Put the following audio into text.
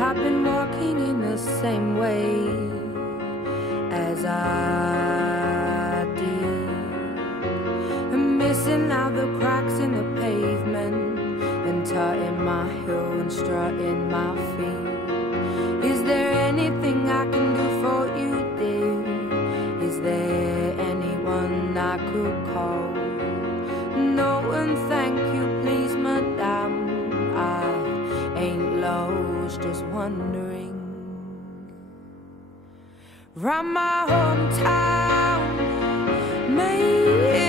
I've been walking in the same way as I did, and missing out the cracks in the pavement, and tutting my heel and strutting my feet. Is there anything I can do for you, dear? Is there anyone I could call? No, and thank you, please, madame. I ain't lost, just wondering. Round my hometown, maybe